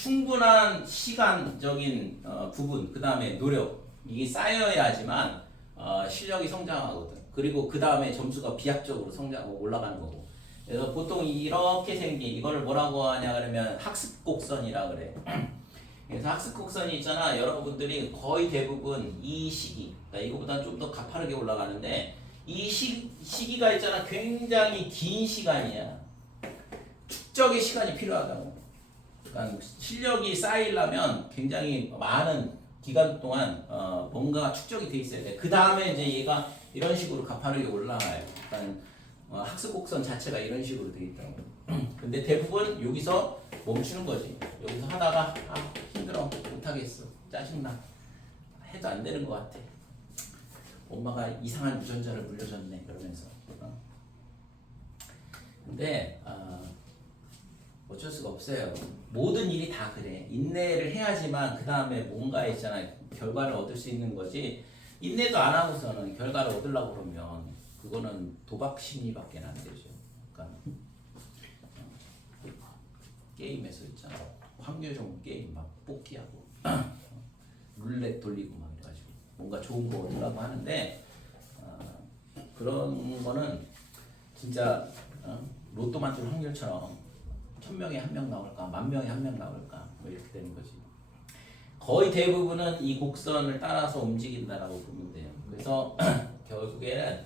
충분한 시간적인 부분, 그 다음에 노력 이게 쌓여야지만 실력이 성장하거든. 그리고 그 다음에 점수가 비약적으로 성장하고 올라가는 거고. 그래서 보통 이렇게 생긴 이거를 뭐라고 하냐 그러면 학습 곡선이라 그래. 그래서 학습 곡선이 있잖아. 여러분들이 거의 대부분 이 시기, 그러니까 이거보다 좀 더 가파르게 올라가는데 이 시기가 있잖아. 굉장히 긴 시간이야. 축적의 시간이 필요하다고. 그러니까 실력이 쌓이려면 굉장히 많은 기간 동안 뭔가 축적이 돼 있어야 돼. 그 다음에 이제 얘가 이런 식으로 가파르게 올라가요. 그러니까 학습 곡선 자체가 이런 식으로 돼 있다고. 근데 대부분 여기서 멈추는 거지. 여기서 하다가 힘들어, 못하겠어, 짜증나, 해도 안 되는 것 같아. 엄마가 이상한 유전자를 물려줬네 그러면서. 근데 어쩔 수가 없어요. 모든 일이 다 그래. 인내를 해야지만 그 다음에 뭔가 있잖아 결과를 얻을 수 있는 거지. 인내도 안 하고서는 결과를 얻으려고 그러면 그거는 도박 심리밖에 안 되죠. 그러니까 게임에서 있잖아 확률종 게임 막 뽑기하고 룰렛 돌리고 막 이래가지고 뭔가 좋은 거 얻으려고 하는데 그런 거는 진짜 로또 만들 확률처럼 1000명에 1명 나올까 10,000명에 1명 나올까 뭐 이렇게 되는 거지. 거의 대부분은 이 곡선을 따라서 움직인다라고 보면 돼요. 그래서 결국에는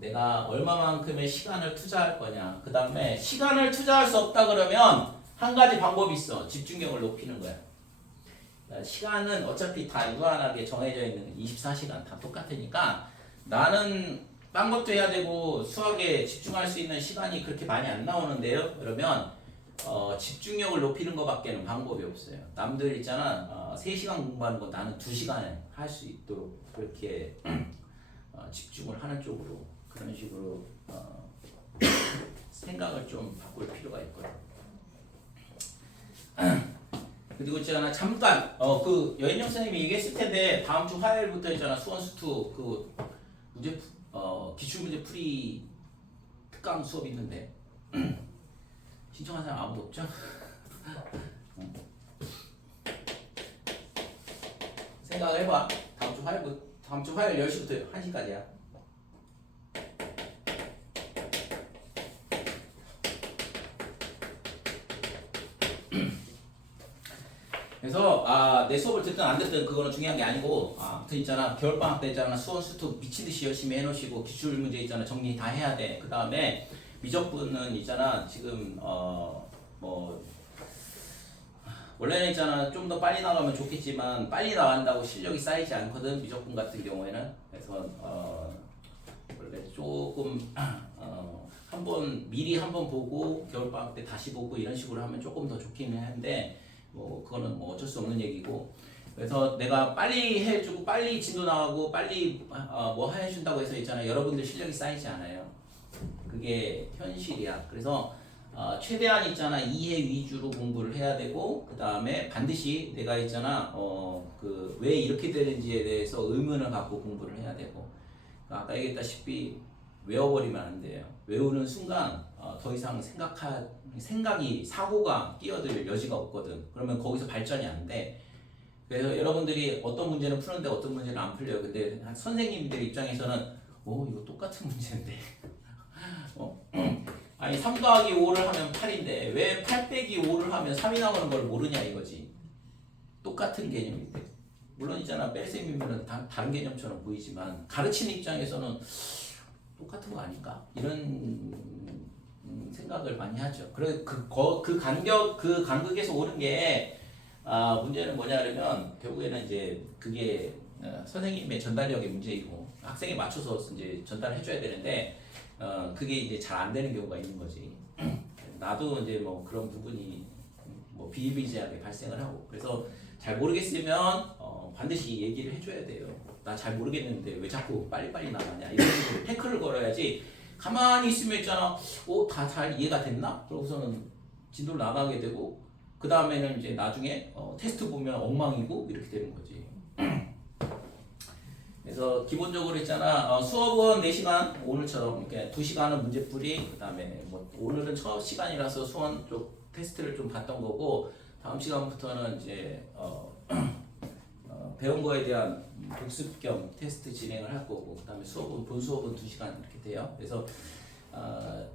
내가 얼마만큼의 시간을 투자할 거냐, 그 다음에 시간을 투자할 수 없다 그러면 한 가지 방법이 있어. 집중력을 높이는 거야. 시간은 어차피 다 유한하게 정해져 있는 24시간 다 똑같으니까 나는 딴 것도 해야 되고 수학에 집중할 수 있는 시간이 그렇게 많이 안 나오는데요. 그러면 집중력을 높이는 것밖에는 방법이 없어요. 남들 있잖아 3시간 공부하는 거 나는 2시간에 할 수 있도록 그렇게 집중을 하는 쪽으로 그런 식으로 생각을 좀 바꿀 필요가 있거든. 그리고 있잖아 잠깐 그 여인영 선생님이 얘기했을 텐데 다음 주 화요일부터 있잖아 수원수투 그 문제 기출문제 풀이 특강 수업 있는데 신청한 사람 아무도 없죠? 생각을 해봐. 다음 주 화요일 10시부터 1시까지야. 그래서 내 수업을 듣든 안 듣든 그거는 중요한 게 아니고 아무튼 있잖아 겨울방학 때 있잖아 수원수투 미친듯이 열심히 해놓으시고 기출문제 있잖아 정리 다 해야 돼. 그 다음에 미적분은 있잖아 지금 뭐 원래는 있잖아 좀 더 빨리 나가면 좋겠지만 빨리 나간다고 실력이 쌓이지 않거든 미적분 같은 경우에는. 그래서 원래 조금 미리 한번 보고 겨울방학 때 다시 보고 이런 식으로 하면 조금 더 좋기는 한데 뭐 그거는 뭐 어쩔 수 없는 얘기고. 그래서 내가 빨리 해주고 빨리 진도 나가고 빨리 뭐 해준다고 해서 있잖아 여러분들 실력이 쌓이지 않아요. 그게 현실이야. 그래서 최대한 있잖아 이해 위주로 공부를 해야 되고 그 다음에 반드시 내가 있잖아 그 왜 이렇게 되는지에 대해서 의문을 갖고 공부를 해야 되고 아까 얘기했다시피 외워버리면 안 돼요. 외우는 순간 더 이상 생각이 사고가 끼어들 여지가 없거든. 그러면 거기서 발전이 안 돼. 그래서 여러분들이 어떤 문제는 푸는데 어떤 문제는 안 풀려요. 근데 선생님들 입장에서는 이거 똑같은 문제인데 아니 3 더하기 5를 하면 8인데 왜 8 빼기 5를 하면 3이 나오는 걸 모르냐 이거지. 똑같은 개념인데 물론 있잖아 뺄셈이면 다른 개념처럼 보이지만 가르치는 입장에서는 똑같은 거 아닐까 이런 생각을 많이 하죠. 그래 그 간극에서 오는 게 문제는 뭐냐 그러면 결국에는 이제 그게 선생님의 전달력의 문제이고 학생에 맞춰서 이제 전달을 해줘야 되는데 그게 이제 잘 안 되는 경우가 있는 거지. 나도 이제 뭐 그런 부분이 뭐 비일비재하게 발생을 하고 그래서 잘 모르겠으면 반드시 얘기를 해줘야 돼요. 나 잘 모르겠는데 왜 자꾸 빨리빨리 나가냐 이런 식으로 태클을 걸어야지. 가만히 있으면 있잖아 다 잘 이해가 됐나? 그러고서는 진도를 나가게 되고 그 다음에는 이제 나중에 테스트 보면 엉망이고 이렇게 되는 거지. 그래서 기본적으로 있잖아 수업은 4시간 오늘처럼 이렇게 2시간은 문제풀이 그 다음에 뭐 오늘은 첫 시간이라서 수원 쪽 테스트를 좀 봤던 거고 다음 시간부터는 이제 배운 거에 대한 복습 겸 테스트 진행을 할 거고, 그다음에 수업은 본 수업은 2시간 이렇게 돼요. 그래서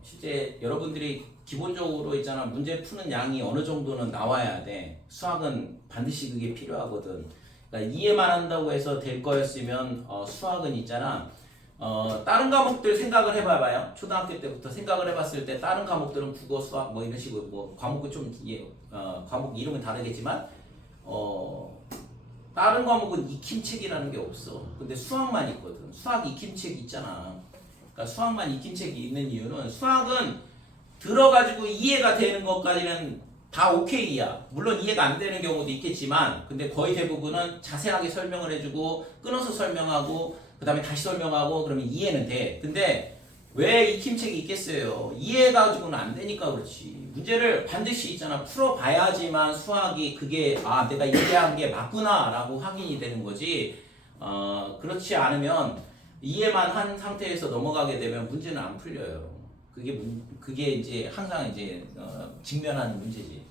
실제 여러분들이 기본적으로 있잖아, 문제 푸는 양이 어느 정도는 나와야 돼. 수학은 반드시 그게 필요하거든. 그러니까 이해만 한다고 해서 될 거였으면 수학은 있잖아, 다른 과목들 생각을 해봐봐요. 초등학교 때부터 생각을 해봤을 때 다른 과목들은 국어, 수학 뭐 이런 식으로 뭐 과목은 좀 과목 이름은 다르겠지만 다른 과목은 익힘책이라는 게 없어. 근데 수학만 있거든. 수학 익힘책 있잖아. 그러니까 수학만 익힘책이 있는 이유는 수학은 들어가지고 이해가 되는 것까지는 다 오케이야. 물론 이해가 안 되는 경우도 있겠지만, 근데 거의 대부분은 자세하게 설명을 해주고 끊어서 설명하고 그 다음에 다시 설명하고 그러면 이해는 돼. 근데 왜 익힘책이 있겠어요? 이해가지고는 안 되니까 그렇지. 문제를 반드시 있잖아, 풀어봐야지만 수학이 그게 내가 이해한 게 맞구나 라고 확인이 되는 거지. 그렇지 않으면 이해만 한 상태에서 넘어가게 되면 문제는 안 풀려요. 그게 이제 항상 이제 직면하는 문제지.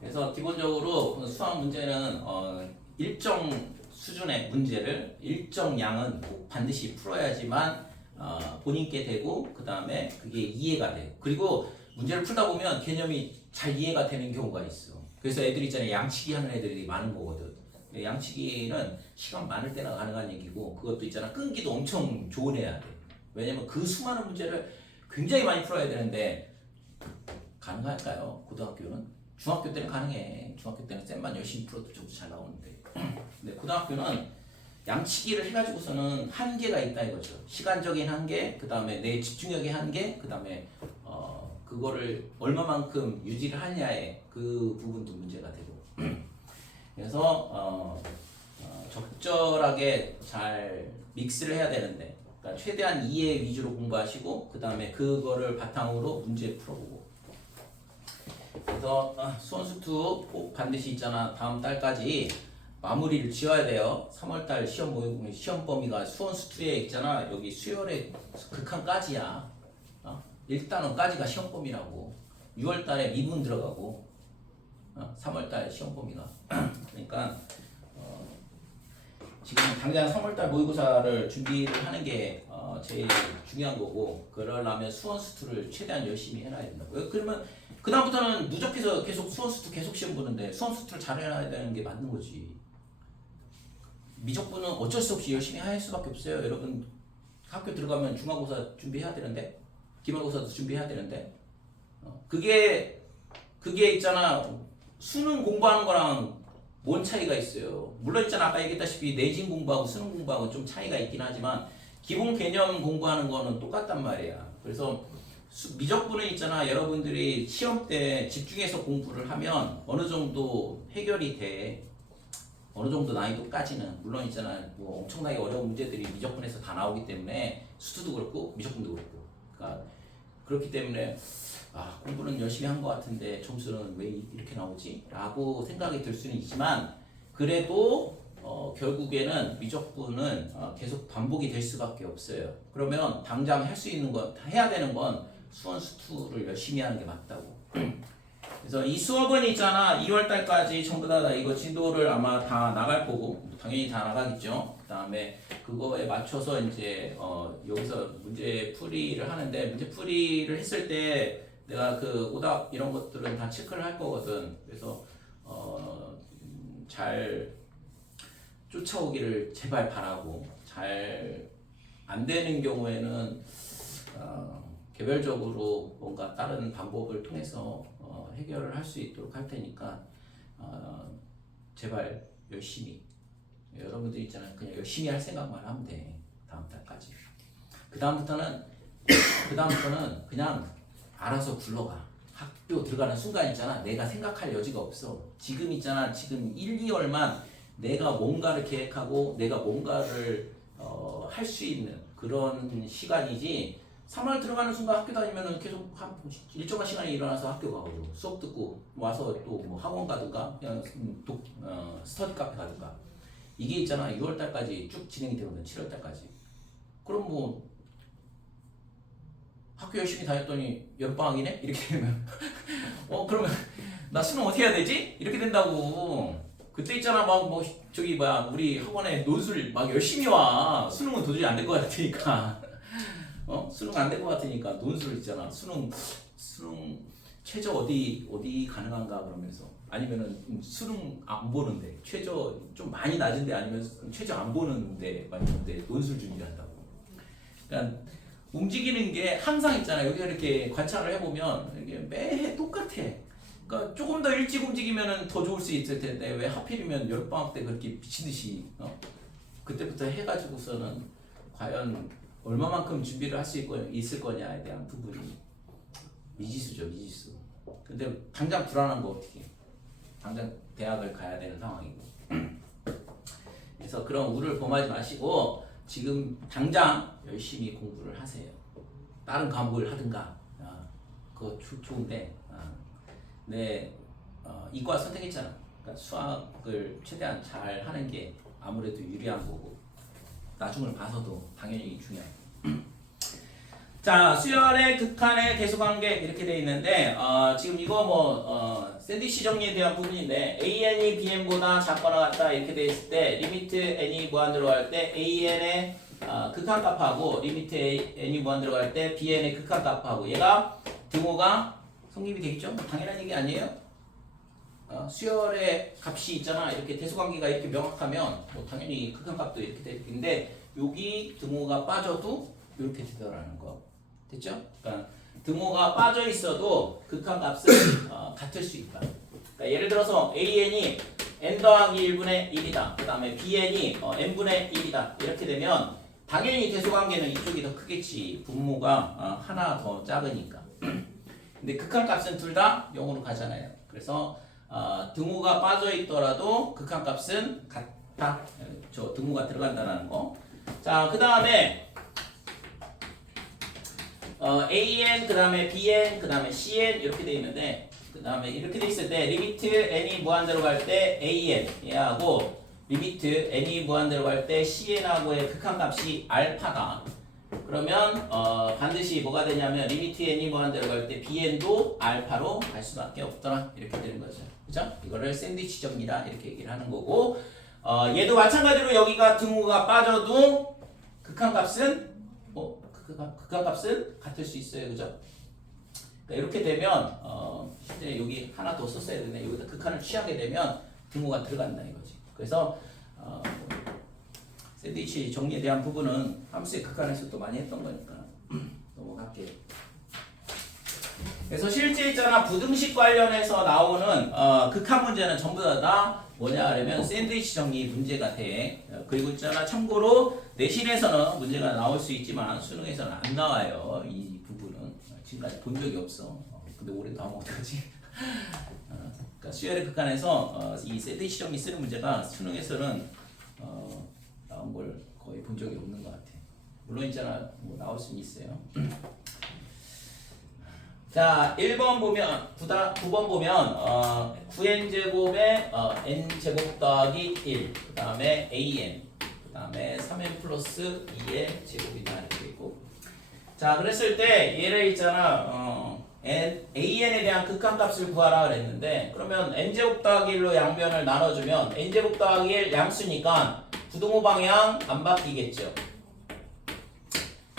그래서 기본적으로 수학 문제는 일정 수준의 문제를 일정 양은 꼭 반드시 풀어야지만 본인께 되고, 그 다음에 그게 이해가 돼요. 그리고 문제를 풀다 보면 개념이 잘 이해가 되는 경우가 있어. 그래서 애들 있잖아요, 양치기 하는 애들이 많은 거거든. 양치기는 시간 많을 때나 가능한 얘기고, 그것도 있잖아, 끈기도 엄청 좋은 애야 돼. 왜냐면 그 수많은 문제를 굉장히 많이 풀어야 되는데 가능할까요? 고등학교는? 중학교 때는 가능해. 중학교 때는 쌤만 열심히 풀어도 점수 잘 나오는데. 근데 고등학교는 양치기를 해가지고서는 한계가 있다 이거죠. 시간적인 한계, 그 다음에 내 집중력의 한계, 그 다음에 그거를 얼마만큼 유지를 하냐의 그 부분도 문제가 되고. 그래서 적절하게 잘 믹스를 해야 되는데, 그러니까 최대한 이해 위주로 공부하시고 그 다음에 그거를 바탕으로 문제 풀어보고. 그래서 수원수투 꼭 반드시 있잖아, 다음 달까지 마무리를 지어야 돼요. 3월달 시험 범위가 수원수투에 있잖아, 여기 수열의 극한까지야. 일단은까지가 시험 범위라고. 6월달에 미분 들어가고 3월달 시험 범위가. 그러니까 지금 당장 3월달 모의고사를 준비를 하는 게 제일 중요한 거고, 그러려면 수원수투를 최대한 열심히 해놔야 된다고. 그러면 그 다음부터는 누적해서 계속 수원수투 계속 시험 보는데 수원수투를 잘해놔야 되는 게 맞는 거지. 미적분은 어쩔 수 없이 열심히 할 수밖에 없어요. 여러분 학교 들어가면 중간고사 준비해야 되는데, 기말고사도 준비해야 되는데, 그게 있잖아, 수능 공부하는 거랑 뭔 차이가 있어요. 물론 있잖아, 아까 얘기했다시피 내신 공부하고 수능 공부하고 좀 차이가 있긴 하지만 기본 개념 공부하는 거는 똑같단 말이야. 그래서 미적분은 있잖아, 여러분들이 시험 때 집중해서 공부를 하면 어느 정도 해결이 돼. 어느 정도 난이도까지는. 물론 있잖아, 뭐 엄청나게 어려운 문제들이 미적분에서 다 나오기 때문에 수투도 그렇고 미적분도 그렇고. 그러니까 그렇기 때문에 공부는 열심히 한 것 같은데 점수는 왜 이렇게 나오지? 라고 생각이 들 수는 있지만, 그래도 결국에는 미적분은 계속 반복이 될 수밖에 없어요. 그러면 당장 할 수 있는 건, 해야 되는 건 수원수투를 열심히 하는 게 맞다고. 그래서 이 수업은 있잖아, 2월달까지 전부 다 이거 진도를 아마 다 나갈 거고, 당연히 다 나가겠죠. 그 다음에 그거에 맞춰서 이제 여기서 문제 풀이를 하는데, 문제 풀이를 했을 때 내가 그 오답 이런 것들은 다 체크를 할 거거든. 그래서 잘 쫓아오기를 제발 바라고, 잘 안 되는 경우에는 개별적으로 뭔가 다른 방법을 통해서 해결을 할 수 있도록 할 테니까 제발 열심히, 여러분들 있잖아요, 그냥 열심히 할 생각만 하면 돼. 다음 달까지. 그 다음부터는 그냥 알아서 굴러가. 학교 들어가는 순간 있잖아, 내가 생각할 여지가 없어. 지금 있잖아, 지금 1, 2월만 내가 뭔가를 계획하고 내가 뭔가를 할 수 있는 그런 시간이지. 3월 들어가는 순간 학교 다니면은 계속 일정한 시간에 일어나서 학교 가고 수업 듣고 와서 또 뭐 학원 가든가 그냥 스터디 카페 가든가, 이게 있잖아 6월 달까지 쭉 진행이 되거든. 7월 달까지. 그럼 뭐 학교 열심히 다녔더니 여름방학이네? 이렇게 되면 그러면 나 수능 어떻게 해야 되지? 이렇게 된다고. 그때 있잖아 막 뭐 저기 뭐야 우리 학원에 논술 막 열심히 와. 수능은 도저히 안 될 것 같으니까. 수능 안 될 것 같으니까 논술 있잖아. 수능 최저 어디 가능한가 그러면서 아니면은 수능 안 보는데 최저 좀 많이 낮은데 아니면 최저 안 보는데 맞는데 논술 준비한다고. 그러니까 움직이는 게 항상 있잖아. 여기 이렇게 관찰을 해보면 이게 매해 똑같아. 그러니까 조금 더 일찍 움직이면 더 좋을 수 있을 텐데 왜 하필이면 여름방학 때 그렇게 미친 듯이 그때부터 해가지고서는 과연 얼마만큼 준비를 할 수 있을 거냐에 대한 부분이 미지수죠, 미지수. 근데 당장 불안한 거 어떻게 해? 당장 대학을 가야 되는 상황이고. 그래서 그런 우를 범하지 마시고 지금 당장 열심히 공부를 하세요. 다른 과목을 하든가. 그거 좋은데 이과 선택했잖아. 그러니까 수학을 최대한 잘 하는 게 아무래도 유리한 거고 나중을 봐서도 당연히 중요하고. 자, 수열의 극한의 대수관계 이렇게 돼 있는데 지금 이거 샌드위치 정리에 대한 부분인데 AN이 BN보다 작거나 같다 이렇게 돼 있을 때 리미트 N이 무한대로 갈 때 AN의 극한값하고 리미트 N이 무한대로 갈 때 BN의 극한값하고 얘가 등호가 성립이 되겠죠? 당연한 얘기 아니에요? 수열의 값이 있잖아. 이렇게 대수관계가 이렇게 명확하면 당연히 극한값도 이렇게 될 텐데 여기 등호가 빠져도 이렇게 되더라는 거. 됐죠? 그러니까 등호가 빠져 있어도 극한값은 같을 수 있다. 그러니까 예를 들어서 AN이 n 더하기 1분의 1이다. 그 다음에 BN이 n분의 1이다. 이렇게 되면 당연히 대수관계는 이쪽이 더 크겠지. 분모가 하나 더 작으니까. 근데 극한값은 둘 다 0으로 가잖아요. 그래서 등호가 빠져 있더라도 극한값은 같다. 저 등호가 들어간다는 거. 자, 그 다음에 AN, 그 다음에 BN, 그 다음에 CN 이렇게 돼 있는데 그 다음에 이렇게 돼 있을 때 리미트 N이 무한대로 갈 때 AN 얘하고 리미트 N이 무한대로 갈 때 CN하고의 극한값이 알파다. 그러면 반드시 뭐가 되냐면 리미트 N이 무한대로 갈 때 BN도 알파로 갈 수밖에 없더라. 이렇게 되는 거죠. 그죠? 이거를 샌드위치 정리다 이렇게 얘기를 하는 거고 얘도 마찬가지로 여기가 등호가 빠져도 극한값은 극한값은 같을 수 있어요. 그죠? 그러니까 이렇게 되면 실제 여기 하나 더 썼어야 되네. 여기다 극한을 취하게 되면 등호가 들어간다 이거지. 그래서 샌드위치 정리에 대한 부분은 함수의 극한에서 또 많이 했던 거니까 넘어갈게요. 그래서 실제 있잖아 부등식 관련해서 나오는 극한 문제는 전부 다 뭐냐 하려면 샌드위치 정리 문제가 돼. 그리고 있잖아 참고로 내신에서는 문제가 나올 수 있지만 수능에서는 안 나와요. 이 부분은 지금까지 본 적이 없어. 근데 올해 나오면 어떡하지? 그러니까 수열의 극한에서 이 샌드위치 정리 쓰는 문제가 수능에서는 나온 걸 거의 본 적이 없는 것 같아. 물론 있잖아 뭐 나올 수는 있어요. 자, 1번 보면 9번 보면 9n제곱에 n제곱 더하기 1 그 다음에 an 그 다음에 3n 플러스 2의 제곱이다 이렇게 있고 자 그랬을 때 얘를 있잖아 an에 대한 극한값을 구하라 그랬는데 그러면 n제곱 더하기 1로 양변을 나눠주면 n제곱 더하기 1 양수니까 부등호 방향 안 바뀌겠죠.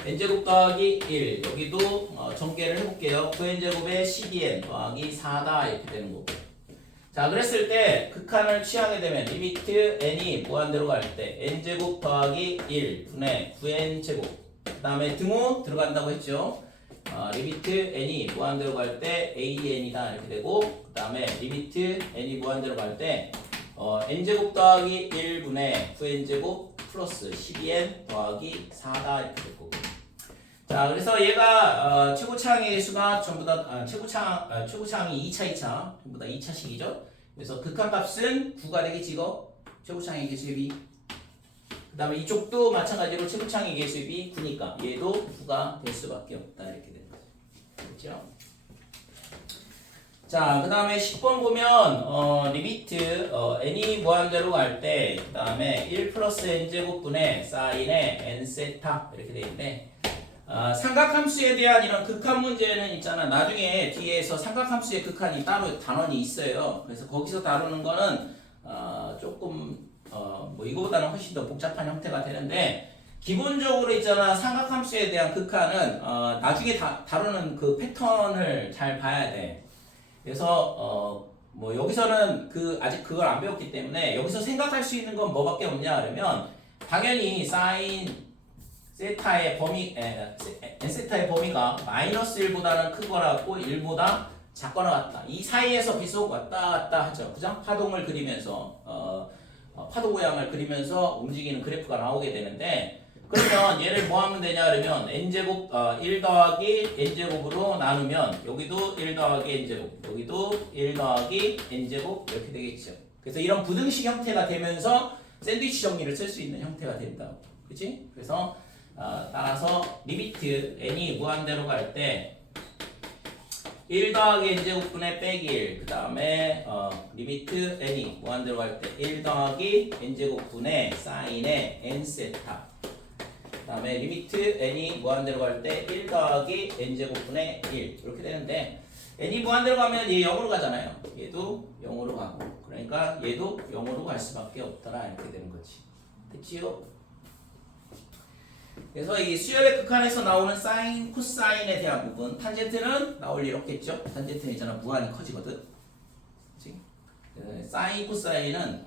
n제곱 더하기 1 여기도 전개를 해볼게요. 9n제곱에 12n 더하기 4다 이렇게 되는 거고 자 그랬을 때 극한을 취하게 되면 리미트 n이 무한대로 갈 때 n제곱 더하기 1 분의 9n제곱 그 다음에 등호 들어간다고 했죠. 리미트 n이 무한대로 갈 때 an이다 이렇게 되고 그 다음에 리미트 n이 무한대로 갈 때 n제곱 더하기 1분의 9n제곱 플러스 12n 더하기 4다 이렇게 될 거고 자 그래서 얘가 최고차항의 수가 전부 다 최고차항이 2차 전부 다 2차식이죠. 그래서 극한값은 9가 되겠지 이거 최고차항의 개수입이 그 다음에 이쪽도 마찬가지로 최고차항의 개수입이 9니까 얘도 9가 될 수밖에 없다 이렇게 되는 거죠. 그렇죠? 자, 그 다음에 10번 보면 리미트 n이 무한대로 갈 때 그 다음에 1 플러스 n제곱분의 사인의 n 세타 이렇게 돼 있는데 삼각함수에 대한 이런 극한 문제는 있잖아. 나중에 뒤에서 삼각함수의 극한이 따로 단원이 있어요. 그래서 거기서 다루는 거는 조금 뭐 이거보다는 훨씬 더 복잡한 형태가 되는데 기본적으로 있잖아. 삼각함수에 대한 극한은 나중에 다루는 그 패턴을 잘 봐야 돼. 그래서 뭐 여기서는 아직 그걸 안 배웠기 때문에 여기서 생각할 수 있는 건 뭐밖에 없냐 그러면 당연히 사인 세타의 범위, n세타의 범위가 마이너스 1보다는 크거나 같고 1보다 작거나 같다. 이 사이에서 계속 왔다 갔다 하죠. 그죠? 파동을 그리면서, 파도 모양을 그리면서 움직이는 그래프가 나오게 되는데, 그러면 얘를 뭐 하면 되냐 그러면 n제곱, 1 더하기 n제곱으로 나누면 여기도 1 더하기 n제곱, 여기도 1 더하기 n제곱 이렇게 되겠죠. 그래서 이런 부등식 형태가 되면서 샌드위치 정리를 쓸 수 있는 형태가 된다. 그치? 그래서 따라서 리미트 n이 무한대로 갈 때 1 더하기 n제곱분의 빼기 1, 그 다음에 리미트 n이 무한대로 갈 때 1 더하기 n제곱분의 사인의 n세타, 그 다음에 리미트 n이 무한대로 갈 때 1 더하기 n제곱분의 1 이렇게 되는데 n이 무한대로 가면 얘 0으로 가잖아요. 얘도 0으로 가고 그러니까 얘도 0으로 갈 수밖에 없더라 이렇게 되는 거지. 됐지요? 그래서 이 수열의 극한에서 나오는 사인, 코사인에 대한 부분, 탄젠트는 나올 일 없겠죠? 탄젠트는 있잖아 무한히 커지거든. 그치? 사인, 코사인은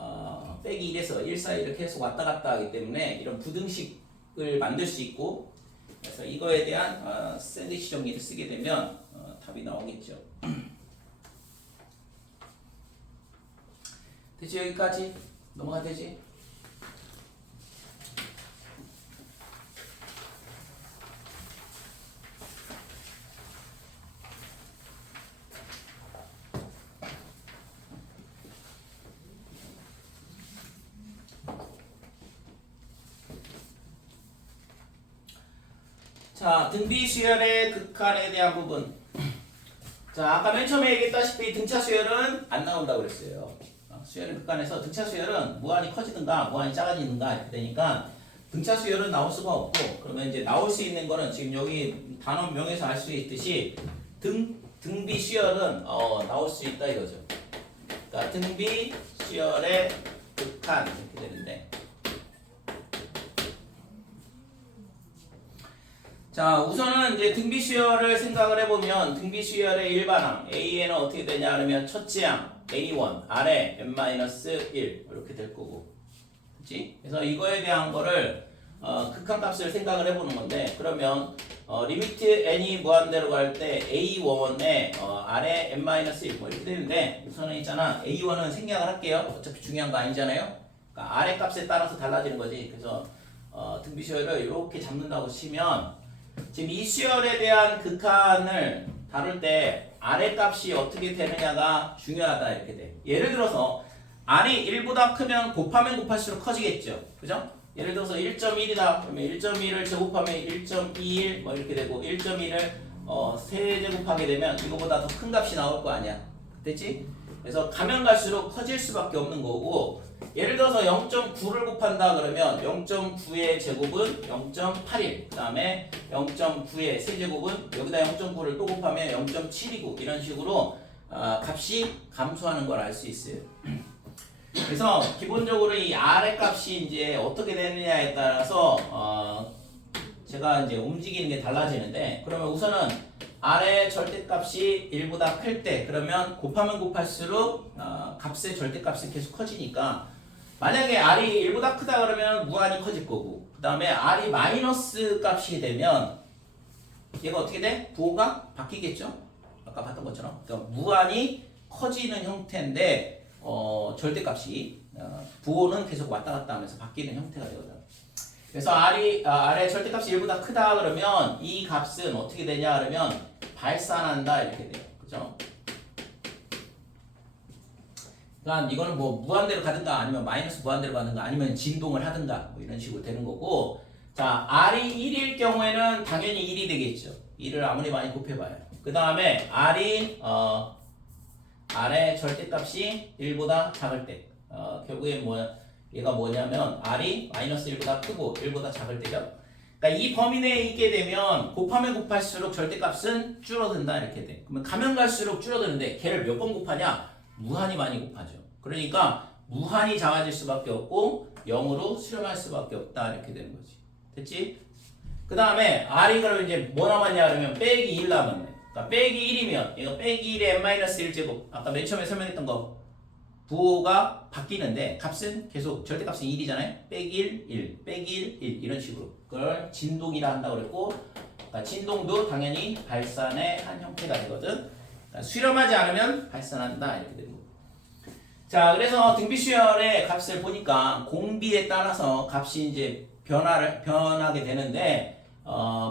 빼기 1에서 1 사이를 계속 왔다 갔다 하기 때문에 이런 부등식을 만들 수 있고, 그래서 이거에 대한 샌드위치 정리를 쓰게 되면 답이 나오겠죠. 됐지? 여기까지 넘어가 되지? 자, 등비 수열의 극한에 대한 부분. 자, 아까 맨 처음에 얘기했다시피 등차 수열은 안 나온다고 그랬어요. 수열의 극한에서 등차 수열은 무한히 커지든가 무한히 작아지든가 이렇게 되니까 등차 수열은 나올 수가 없고, 그러면 이제 나올 수 있는 거는 지금 여기 단원명에서 알 수 있듯이 등비 수열은 나올 수 있다 이거죠. 그러니까 등비 수열의 극한 이렇게 되는데, 자, 우선은 이제 등비 수열을 생각을 해보면 등비 수열의 일반항 A에는 어떻게 되냐 하면 첫째 항 A1 아래 n-1 이렇게 될 거고, 그렇지? 그래서 이거에 대한 거를 극한값을 생각을 해보는 건데, 그러면 리미트 n이 무한대로 갈 때 A1에 아래 n-1 뭐 이렇게 되는데, 우선은 있잖아 A1은 생략을 할게요. 어차피 중요한 거 아니잖아요. 그러니까 아래 값에 따라서 달라지는 거지. 그래서 등비 수열을 이렇게 잡는다고 치면 지금 이 수열에 대한 극한을 다룰 때 아래 값이 어떻게 되느냐가 중요하다 이렇게 돼. 예를 들어서 r이 1보다 크면 곱하면 곱할수록 커지겠죠. 그죠? 예를 들어서 1.1이다. 그러면 1.1을 제곱하면 1.21 뭐 이렇게 되고 1.1을 세제곱하게 되면 이거보다 더 큰 값이 나올 거 아니야. 됐지? 그래서 가면 갈수록 커질 수밖에 없는 거고, 예를 들어서 0.9를 곱한다 그러면 0.9의 제곱은 0.81, 그 다음에 0.9의 세제곱은 여기다 0.9를 또 곱하면 0.7이고 이런 식으로 값이 감소하는 걸 알 수 있어요. 그래서 기본적으로 이 R의 값이 이제 어떻게 되느냐에 따라서 제가 이제 움직이는 게 달라지는데, 그러면 우선은 R의 절대값이 1보다 클 때, 그러면 곱하면 곱할수록 값의 절대값이 계속 커지니까, 만약에 R이 1보다 크다 그러면 무한히 커질 거고, 그 다음에 R이 마이너스 값이 되면 얘가 어떻게 돼? 부호가 바뀌겠죠? 아까 봤던 것처럼. 그러니까 무한히 커지는 형태인데 절대값이 부호는 계속 왔다 갔다 하면서 바뀌는 형태가 되거든. 그래서 R의 절대값이 1보다 크다 그러면 이 값은 어떻게 되냐 그러면 발산한다 이렇게 돼요. 그죠? 그러니까 이거는 뭐 무한대로 가든가 아니면 마이너스 무한대로 가든가 아니면 진동을 하든가 뭐 이런 식으로 되는 거고, 자, R이 1일 경우에는 당연히 1이 되겠죠. 1을 아무리 많이 곱해봐요. 그 다음에 R이 R의 절대값이 1보다 작을 때 결국에 얘가 뭐냐면 R이 마이너스 1보다 크고 1보다 작을 때죠. 그러니까 그러니까 이 범위 내에 있게 되면 곱하면 곱할수록 절대값은 줄어든다 이렇게 돼. 그러면 가면 갈수록 줄어드는데 걔를 몇 번 곱하냐? 무한히 많이 곱하죠. 그러니까 무한히 작아질 수밖에 없고 0으로 수렴할 수밖에 없다 이렇게 되는 거지. 됐지? 그 다음에 R이 그러면 이제 뭐 남았냐 그러면 빼기 1 남았네. 그러니까 빼기 1이면 얘가 빼기 1의 n-1제곱 아까 맨 처음에 설명했던 거 부호가 바뀌는데 값은 계속 절대값은 1이잖아요. 빼기 1, 1, 빼기 1, 1 이런 식으로 그걸 진동이라 한다고 그랬고 그러니까 진동도 당연히 발산의 한 형태가 되거든. 그러니까 수렴하지 않으면 발산한다 이렇게 되는 거고. 자 그래서 등비수열의 값을 보니까 공비에 따라서 값이 이제 변하게 되는데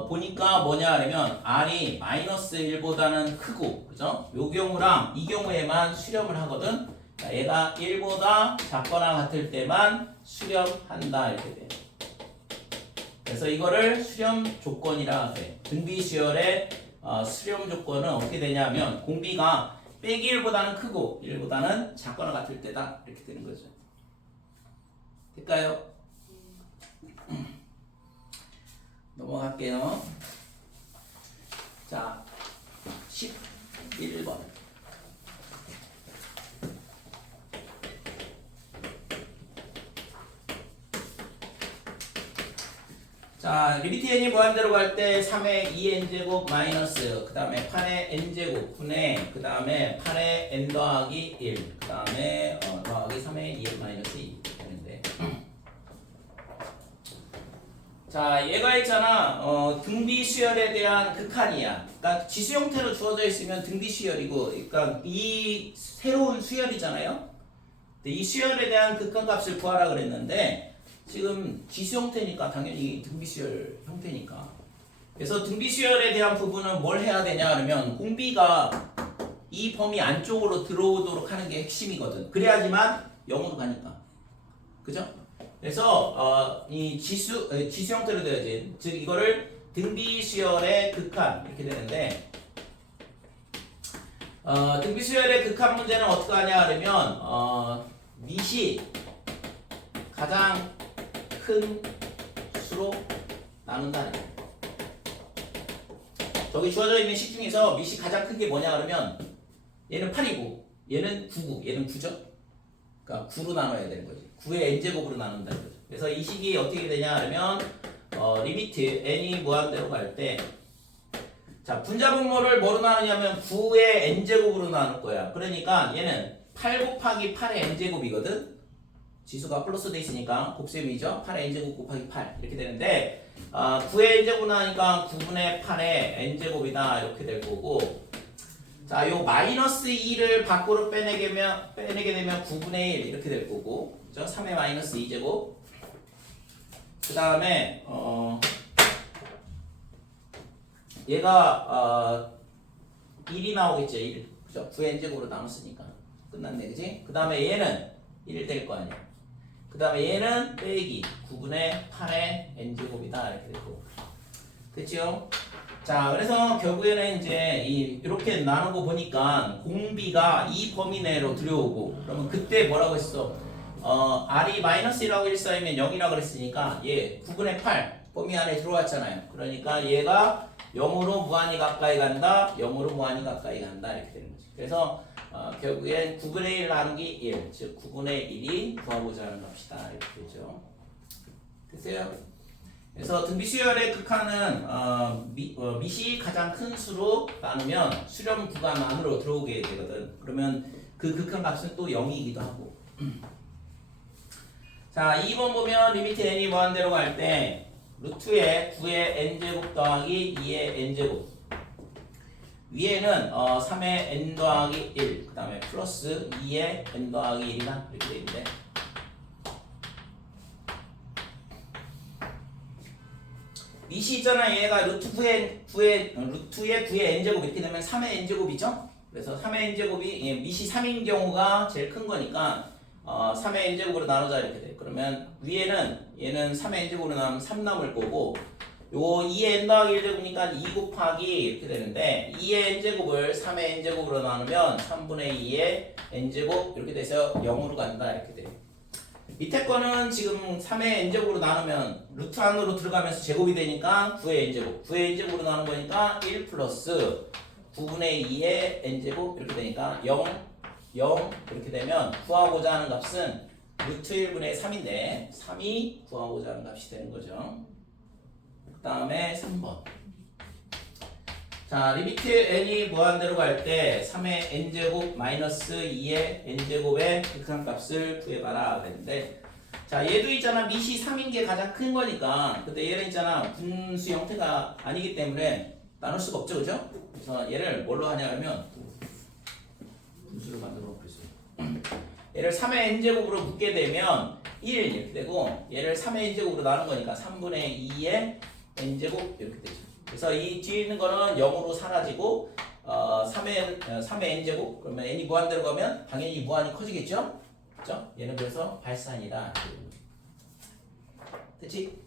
보니까 뭐냐 하면 R이 마이너스 1보다는 크고 그죠? 요 경우랑 이 경우에만 수렴을 하거든. 자, 얘가 1보다 작거나 같을 때만 수렴한다 이렇게 돼. 그래서 이거를 수렴 조건이라 해. 등비수열의 수렴 조건은 어떻게 되냐면 공비가 빼기 1보다는 크고 1보다는 작거나 같을 때다 이렇게 되는 거죠. 될까요? 넘어갈게요. 자, 11번. 자, 리미트 n이 무한대로 갈 때 3의 2n제곱 마이너스 그 다음에 8의 n제곱 분의 그 다음에 8의 n 더하기 1 그 다음에 더하기 3의 2n 마이너스 2 되는데 자 얘가 있잖아 등비 수열에 대한 극한이야. 그러니까 지수 형태로 주어져 있으면 등비 수열이고 그러니까 이 새로운 수열이잖아요. 이 수열에 대한 극한값을 구하라 그랬는데 지금 지수 형태니까 당연히 등비수열 형태니까 그래서 등비수열에 대한 부분은 뭘 해야 되냐 하면 공비가 이 범위 안쪽으로 들어오도록 하는 게 핵심이거든. 그래야지만 0으로 가니까 그죠? 그래서 이 지수 형태로 되어야지. 즉 이거를 등비수열의 극한 이렇게 되는데 등비수열의 극한 문제는 어떻게 하냐 하면 밑이 가장 큰 수로 나눈다는 거예요. 저기 주어져 있는 식 중에서 밑이 가장 큰 게 뭐냐 그러면 얘는 8이고 얘는 9고 얘는 9죠. 그러니까 9로 나눠야 되는 거지. 9의 n제곱으로 나눈다는 거죠. 그래서 이 식이 어떻게 되냐 하면 리미트 n이 무한대로 갈 때 자 분자분모를 뭐로 나누냐면 9의 n제곱으로 나눌 거야. 그러니까 얘는 8 곱하기 8의 n제곱이거든. 지수가 플러스 돼 있으니까 곱셈이죠. 8의 n제곱 곱하기 8 이렇게 되는데 9의 n제곱 나니까 9분의 8의 n제곱이다 이렇게 될 거고 자, 요 마이너스 2를 밖으로 빼내게 되면 9분의 1 이렇게 될 거고 그죠? 3의 마이너스 2제곱 그 다음에 얘가 1이 나오겠죠. 1 그죠? 9의 n제곱으로 나눴으니까 끝났네 그지? 그 다음에 얘는 1 될 거 아니야. 그 다음에 얘는 빼기 9분의 8의 n제곱이다 이렇게 되고 됐죠? 자 그래서 결국에는 이제 이렇게 나누고 보니까 공비가 이 범위 내로 들여오고 그러면 그때 뭐라고 했어? R이 마이너스 1하고 1 사이면 0이라고 그랬으니까 얘 9분의 8 범위 안에 들어왔잖아요. 그러니까 얘가 0으로 무한히 가까이 간다 0으로 무한히 가까이 간다 이렇게 되는 거지. 그래서 결국엔 9분의 1 나누기 1, 즉 9분의 1이 구하고자 하는 값이다 이렇게 되죠. 됐어요? 그래서 등비수열의 극한은 밑이 가장 큰 수로 나누면 수렴 구간 안으로 들어오게 되거든. 그러면 그 극한 값은 또 0이기도 하고. 자 2번 보면 리미트 n이 무한대로 갈 때 루트의 9의 n제곱 더하기 2의 n제곱 위에는 3의 n 더하기 1, 그 다음에 플러스 2의 n 더하기 1이다 이렇게 되어 있는데 밑이 있잖아. 얘가 루트 9의 n제곱 이렇게 되면 3의 n제곱이죠. 그래서 3의 n제곱이 밑이 3인 경우가 제일 큰 거니까 3의 n제곱으로 나누자 이렇게 돼. 그러면 위에는 얘는 3의 n제곱으로 나누면 3 남을 거고 요 2의 n 더하기 1제곱이니까 2 곱하기 이렇게 되는데 2의 n제곱을 3의 n제곱으로 나누면 3분의 2의 n제곱 이렇게 돼서 0으로 간다 이렇게 돼. 밑에 거는 지금 3의 n제곱으로 나누면 루트 안으로 들어가면서 제곱이 되니까 9의 n제곱. 9의 n제곱으로 나눈 거니까 1 플러스 9분의 2의 n제곱 이렇게 되니까 0, 0 이렇게 되면 구하고자 하는 값은 루트 1분의 3인데 3이 구하고자 하는 값이 되는 거죠. 그 다음에 3번. 자, 리미트 n이 무한대로 갈 때 3의 n제곱 마이너스 2의 n제곱의 극한값을 구해봐라 그랬는데, 자, 얘도 있잖아. 밑이 3인 게 가장 큰 거니까. 근데 얘는 있잖아. 분수 형태가 아니기 때문에 나눌 수가 없죠, 그죠? 그래서 얘를 뭘로 하냐면 분수를 만들어 놓고 있어요. 얘를 3의 n제곱으로 묶게 되면 1 이렇게 되고, 얘를 3의 n제곱으로 나눈 거니까 3분의 2의 n제곱 이렇게 되죠. 그래서 이 뒤에 있는 거는 0으로 사라지고 3의 n제곱, 그러면 n이 무한대로 가면 당연히 무한이 커지겠죠? 그렇죠? 얘는 그래서 발산이다. 됐지?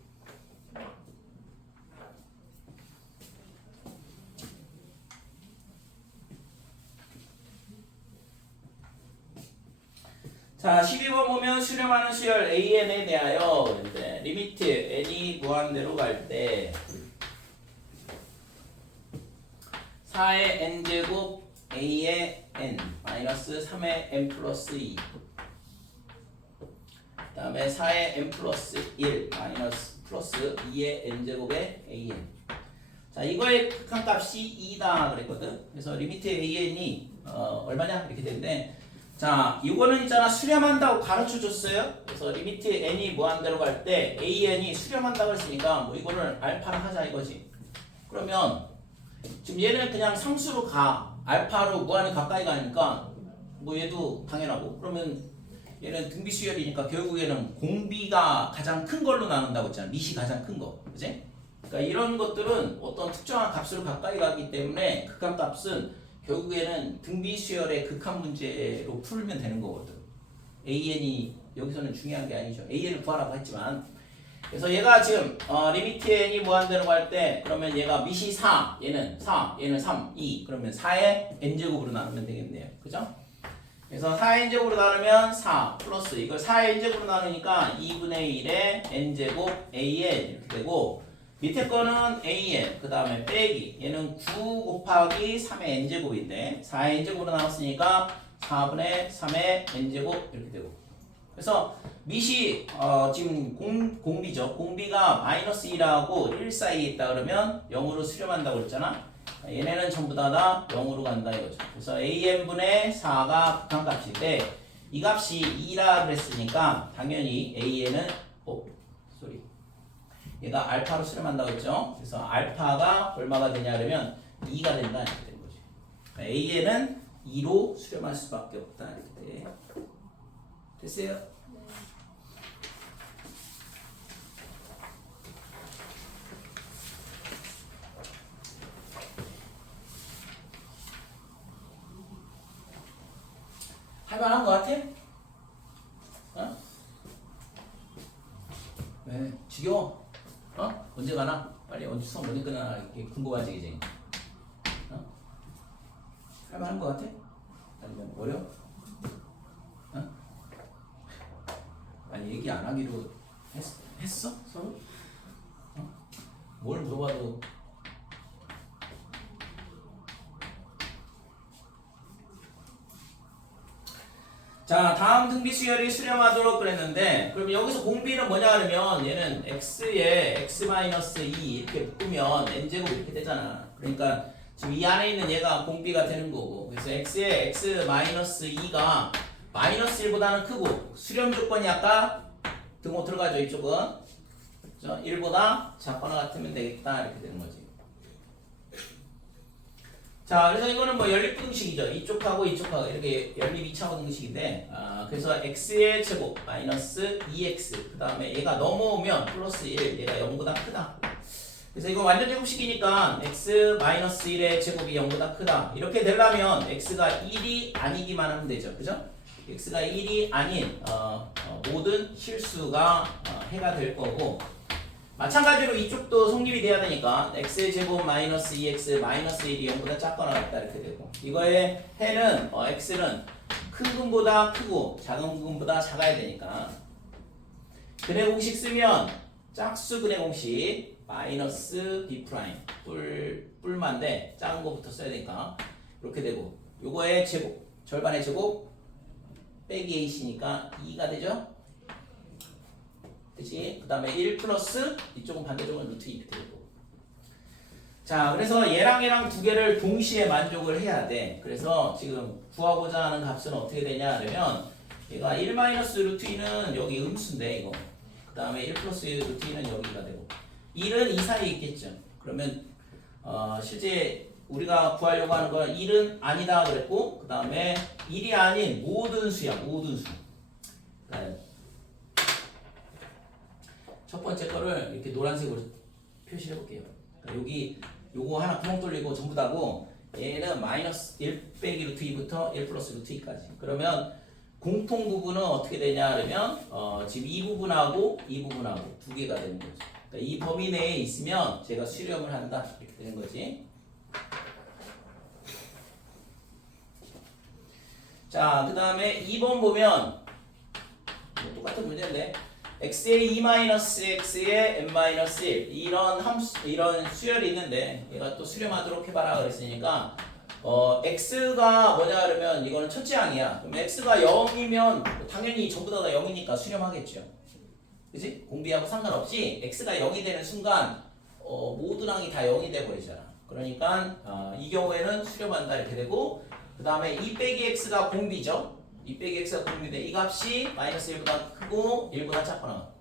자, 12번 보면 수렴하는 수열 AN에 대하여 그런데 리미트 n이 무한대로 갈 때 4의 n제곱 a의 n 마이너스 3의 n 플러스 2 그 다음에 4의 n 플러스 1 마이너스 플러스 2의 n제곱의 an. 자, 이거의 극한값이 2다 그랬거든. 그래서 리미트 an이 얼마냐 이렇게 되는데, 자, 이거는 있잖아. 수렴한다고 가르쳐 줬어요. 그래서 리미트 n이 무한대로 갈 때 an이 수렴한다고 했으니까 뭐 이거를 알파를 하자 이거지. 그러면 지금 얘는 그냥 상수로 가. 알파로 무한히 가까이 가니까 뭐 얘도 당연하고, 그러면 얘는 등비 수열이니까 결국에는 공비가 가장 큰 걸로 나눈다고 했잖아. 밑이 가장 큰 거. 그치? 그러니까 이런 것들은 어떤 특정한 값으로 가까이 가기 때문에 극한값은 결국에는 등비 수열의 극한 문제로 풀면 되는 거거든. AN이 여기서는 중요한 게 아니죠. AN을 구하라고 했지만, 그래서 얘가 지금 리미트 n이 무한대로 갈 때 그러면 얘가 밑이 4, 얘는 4, 얘는 3, 2 그러면 4의 n제곱으로 나누면 되겠네요. 그죠? 그래서 4의 n제곱으로 나누면 4 플러스 이걸 4의 n제곱으로 나누니까 2분의 1의 n제곱 an 이렇게 되고, 밑에 거는 an 그 다음에 빼기 얘는 9 곱하기 3의 n제곱인데 4의 n제곱으로 나눴으니까 4분의 3의 n제곱 이렇게 되고, 그래서 밑이 지금 공비죠. 공비가 마이너스 2하고 1 사이에 있다 그러면 0으로 수렴한다고 그랬잖아. 얘네는 전부 다 0으로 간다 이거죠. 그래서 an분의 4가 극한값인데 이 값이 2라 그랬으니까 당연히 an은 얘가 알파로 수렴한다고 했죠. 그래서 알파가 얼마가 되냐 그러면 2가 된다 이렇게 되는 거죠. an은 2로 수렴할 수밖에 없다 이렇게 돼. 됐어요? 네. 할만한 거 같아? 어? 왜? 지겨워? 어? 언제 가나? 빨리 언제 수업 언제 끝나나 이렇게 궁금하지 이제. 어? 할만한 거 같아? 아니면 어려워? 아니 얘기 안 하기로 했어? 서로? 뭘 물어봐도 자, 다음 등비 수열이 수렴하도록 그랬는데, 그럼 여기서 공비는 뭐냐 하면 얘는 x에 x-2 이렇게 묶으면 n제곱 이렇게 되잖아. 그러니까 지금 이 안에 있는 얘가 공비가 되는 거고, 그래서 x에 x-2가 마이너스 1보다는 크고 수렴 조건이 아까 등호 들어가죠. 이쪽은 1보다 작거나 같으면 되겠다 이렇게 되는 거지. 자, 그래서 이거는 뭐 연립등식이죠. 이쪽하고 이쪽하고 이렇게 연립 2차원 등식인데, 그래서 x의 제곱 마이너스 2x 그 다음에 얘가 넘어오면 플러스 1 얘가 0보다 크다. 그래서 이거 완전 제곱식이니까 x 마이너스 1의 제곱이 0보다 크다. 이렇게 되려면 x가 1이 아니기만 하면 되죠. 그죠? x가 1이 아닌 모든 실수가 해가 될 거고, 마찬가지로 이쪽도 성립이 돼야 되니까 x의 제곱 마이너스 2x 마이너스 1이 0보다 작거나 같다 이렇게 되고, 이거의 해는 x는 큰 근보다 크고 작은 근보다 작아야 되니까 근해 공식 쓰면 짝수 근해 공식 마이너스 B 프라임 뿔만데 작은 거부터 써야 되니까 이렇게 되고 요거의 제곱 절반의 제곱 빼기 H니까 2가 되죠? 그치? 그 다음에 1 플러스 이쪽은 반대쪽은 루트 2 되고 자 그래서 얘랑 두 개를 동시에 만족을 해야 돼. 그래서 지금 구하고자 하는 값은 어떻게 되냐 그러면 얘가 1 마이너스 루트 2는 여기 음수인데 이거 그 다음에 1 플러스 루트 2는 여기가 되고 1은 이 사이에 있겠죠. 그러면 실제 우리가 구하려고 하는 건 1은 아니다 그랬고 그 다음에 1이 아닌 모든 수야 모든 수. 첫 번째 거를 이렇게 노란색으로 표시해 볼게요. 그러니까 여기 요거 하나 구멍 뚫리고 전부 다고 얘는 마이너스 1 빼기 루트 2부터 1 플러스 루트 2까지. 그러면 공통 부분은 어떻게 되냐 그러면 지금 이 부분하고 이 부분하고 두 개가 되는 거죠. 그러니까 이 범위 내에 있으면 제가 수렴을 한다 이렇게 되는 거지. 자, 그 다음에 2번 보면 똑같은 문제인데 x의 2-x의 n-1 이런 수열이 있는데 얘가 또 수렴하도록 해봐라 그랬으니까 x가 뭐냐 그러면 이거는 첫째 항이야. 그럼 x가 0이면 당연히 전부 다 0이니까 수렴하겠죠. 그치? 공비하고 상관없이 x가 0이 되는 순간 모든 항이 다 0이 돼버리잖아. 그러니까 이 경우에는 수렴한다 이렇게 되고 그 다음에 2 빼기 x가 공비죠. 2 빼기 x가 공비인데 이 값이 마이너스 1보다 크고 1보다 작거나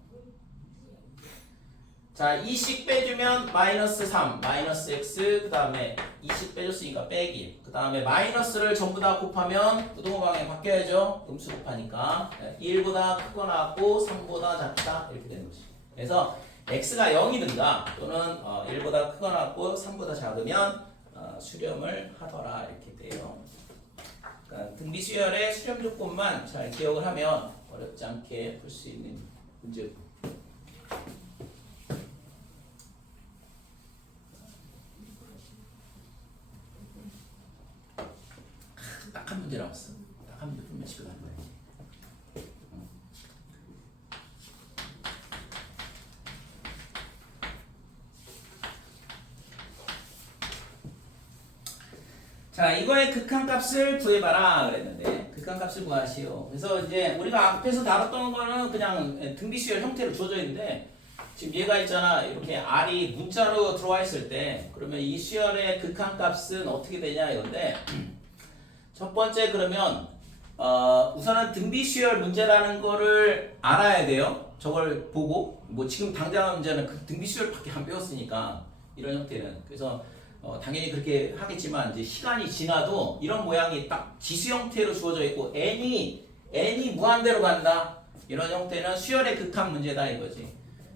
자 2씩 빼주면 마이너스 3 마이너스 x 그 다음에 2씩 빼줬으니까 빼기 그 다음에 마이너스를 전부 다 곱하면 부동호 방향 바뀌어야죠. 음수 곱하니까 1보다 크거나 같고 3보다 작다 이렇게 되는 거지. 그래서 x가 0이든가 또는 1보다 크거나 같고 3보다 작으면 수렴을 하더라 이렇게 돼요. 그러니까 등비 수열의 수렴 조건만 잘 기억을 하면 어렵지 않게 풀 수 있는 문제. 딱 한 문제 남았어. 딱 한 문제 풀면 집에 가는 거야. 자, 이거의 극한값을 구해봐라 그랬는데 극한값을 구하시오. 그래서 이제 우리가 앞에서 다뤘던 거는 그냥 등비수열 형태로 주어져 있는데 지금 얘가 있잖아. 이렇게 R이 문자로 들어와 있을 때 그러면 이 수열의 극한값은 어떻게 되냐 이건데 첫 번째 그러면 우선은 등비수열 문제라는 거를 알아야 돼요. 저걸 보고 뭐 지금 당장 문제는 그 등비수열밖에 안 배웠으니까 이런 형태는 그래서 당연히 그렇게 하겠지만 이제 시간이 지나도 이런 모양이 딱 지수 형태로 주어져 있고 n이 무한대로 간다 이런 형태는 수열의 극한 문제다 이거지.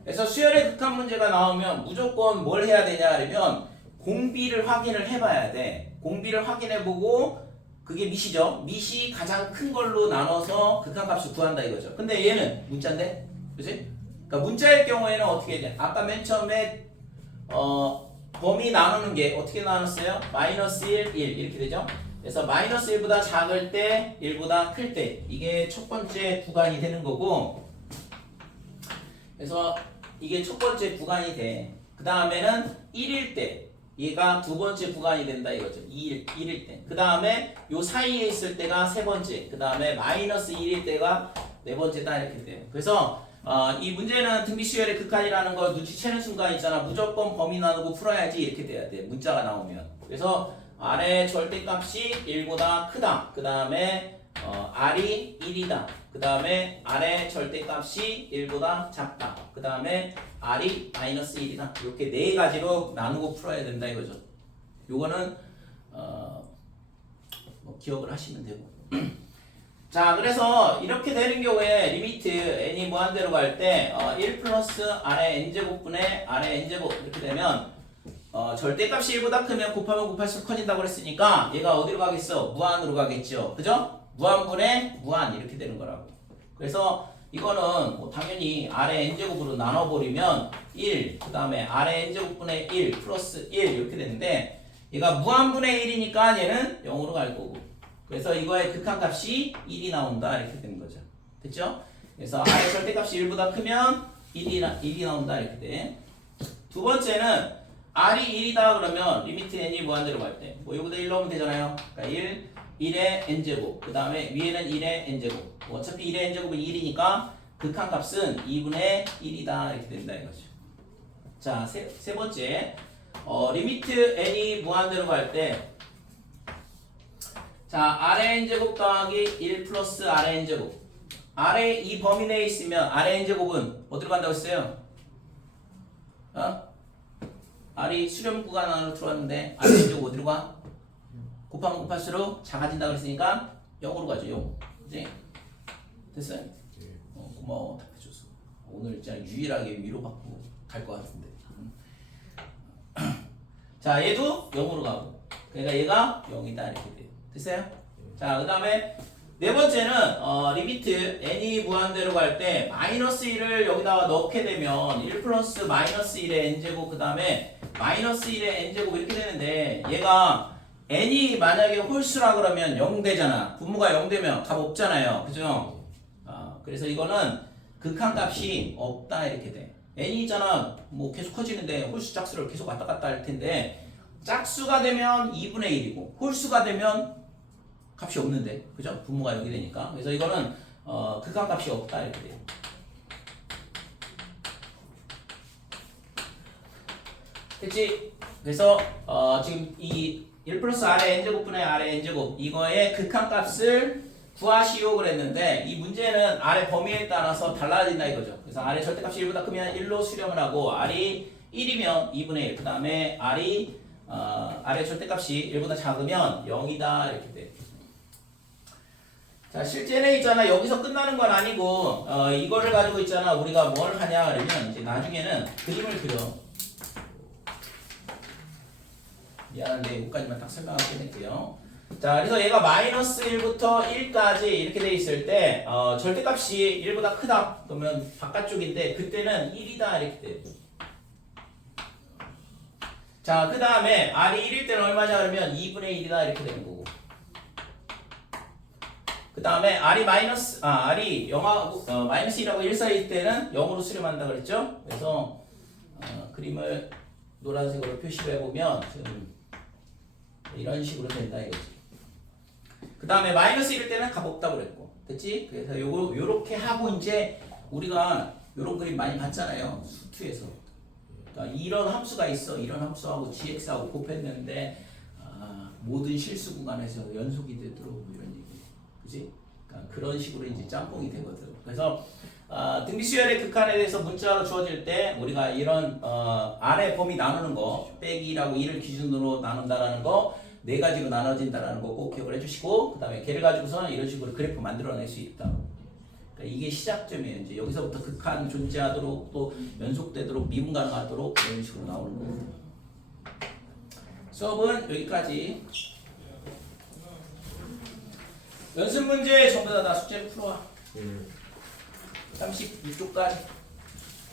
그래서 수열의 극한 문제가 나오면 무조건 뭘 해야 되냐 그러면 공비를 확인을 해봐야 돼. 공비를 확인해보고 그게 밑이죠. 밑이 가장 큰 걸로 나눠서 극한값을 구한다 이거죠. 근데 얘는 문자인데, 그렇지? 그러니까 문자일 경우에는 어떻게 돼? 아까 맨 처음에 범위 나누는 게 어떻게 나눴어요? 마이너스 1, 1 이렇게 되죠? 그래서 마이너스 1보다 작을 때, 1보다 클 때 이게 첫 번째 구간이 되는 거고 그래서 이게 첫 번째 구간이 돼. 그 다음에는 1일 때 얘가 두 번째 구간이 된다 이거죠. 1일 때. 그 다음에 요 사이에 있을 때가 세 번째. 그 다음에 마이너스 1일 때가 네 번째다 이렇게 돼요. 그래서 이 문제는 등비수열의 극한이라는 걸 눈치채는 순간 있잖아. 무조건 범위 나누고 풀어야지 이렇게 돼야 돼. 문자가 나오면. 그래서 R의 절대값이 1보다 크다. 그 다음에 R이 1이다. 그 다음에 R의 절대값이 1보다 작다. 그 다음에 R이 마이너스 1이다. 이렇게 네 가지로 나누고 풀어야 된다 이거죠. 요거는 뭐 기억을 하시면 되고. 자, 그래서 이렇게 되는 경우에 리미트 n이 무한대로 갈 때 1 플러스 R의 n제곱분의 R의 n제곱 이렇게 되면 절대값이 1보다 크면 곱하면 곱할수록 커진다고 그랬으니까 얘가 어디로 가겠어? 무한으로 가겠죠. 그죠? 무한분의 무한 이렇게 되는 거라고. 그래서 이거는 뭐 당연히 R의 n제곱으로 나눠버리면 1, 그 다음에 R의 n제곱분의 1 플러스 1 이렇게 되는데 얘가 무한분의 1이니까 얘는 0으로 갈 거고 그래서 이거의 극한값이 1이 나온다 이렇게 되는 거죠. 됐죠? 그래서 R의 절대값이 1보다 크면 1이 나온다 이렇게 돼. 두 번째는 R이 1이다 그러면 리미트 n이 무한대로 갈 때 뭐 여기다 1 넣으면 되잖아요. 그러니까 1의 n제곱 그 다음에 위에는 1의 n제곱 뭐 어차피 1의 n제곱은 1이니까 극한값은 2분의 1이다 이렇게 된다 이거죠. 자, 세 번째 리미트 n이 무한대로 갈 때 자, R의 n제곱 더하기 1 플러스 R의 n제곱 R의 이 범위 내에 있으면 R의 n제곱은 어디로 간다고 했어요? R이 수렴 구간 안으로 들어왔는데 R의 n제곱 어디로 가? 곱하면 곱할수록 작아진다 그랬으니까 0으로 가죠. 0. 그치? 됐어요? 고마워 답해줘서. 오늘 진짜 유일하게 위로받고 갈 것 같은데. 자, 얘도 0으로 가고 그러니까 얘가 0이다 이렇게 돼요. 됐어요? 자, 그 다음에 네 번째는 리미트 n이 무한대로 갈 때 마이너스 1을 여기다가 넣게 되면 1 플러스 마이너스 1의 n제곱 그 다음에 마이너스 1의 n제곱 이렇게 되는데 얘가 n이 만약에 홀수라 그러면 0 되잖아. 분모가 0 되면 값 없잖아요. 그죠? 그래서 이거는 극한값이 없다 이렇게 돼. n이 있잖아. 뭐 계속 커지는데 홀수 짝수를 계속 왔다 갔다 할 텐데 짝수가 되면 2분의 1이고 홀수가 되면 값이 없는데 그죠? 분모가 여기 되니까. 그래서 이거는 극한값이 없다 이렇게 돼요. 됐지? 그래서 지금 이 1 플러스 R의 n제곱분의 R의 n제곱 이거의 극한값을 구하시오 그랬는데 이 문제는 R의 범위에 따라서 달라진다 이거죠. 그래서 R의 절대값이 1보다 크면 1로 수렴을 하고 R이 1이면 2분의 1 그 다음에 R의 절대값이 1보다 작으면 0이다 이렇게 돼. 자, 실제는 있잖아 여기서 끝나는 건 아니고 이거를 가지고 있잖아 우리가 뭘 하냐 그러면 이제 나중에는 그림을 그려. 미안한데 여기까지만 딱 설명하고 끝낼게요. 자, 그래서 얘가 마이너스 1부터 1까지 이렇게 돼 있을 때 절대값이 1보다 크다 그러면 바깥쪽인데 그때는 1이다 이렇게 돼요. 자, 그 다음에 R이 1일 때는 얼마냐 그러면 2분의 1이다 이렇게 되는 거고 그 다음에 R이 마이너스 R이 0하고 마이너스 1하고 1 사이일 때는 0으로 수렴한다 그랬죠. 그래서 그림을 노란색으로 표시를 해보면 지금 이런 식으로 된다 이거지. 그 다음에 마이너스 1일 때는 값 없다고 그랬고 됐지? 그래서 요렇게 하고 이제 우리가 요런 그림 많이 봤잖아요 수투에서. 그러니까 이런 함수가 있어. 이런 함수하고 gx하고 곱했는데 모든 실수 구간에서 연속이 되도록 이런 얘기. 그지? 그러니까 그런 식으로 이제 짬뽕이 되거든. 그래서 등비수열의 극한에 대해서 문자로 주어질 때 우리가 이런 R의 범위 나누는 거 빼기라고 1을 기준으로 나눈다라는 거 네 가지로 나눠진다라는 거 꼭 기억을 해주시고 그 다음에 걔를 가지고서는 이런 식으로 그래프 만들어낼 수 있다. 그러니까 이게 시작점이에요. 이제 여기서부터 극한 존재하도록 또 연속되도록 미분 가능하도록 이런 식으로 나오는 거예요. 수업은 여기까지. 연습 문제 전부 다 숙제를 풀어와. 36쪽까지.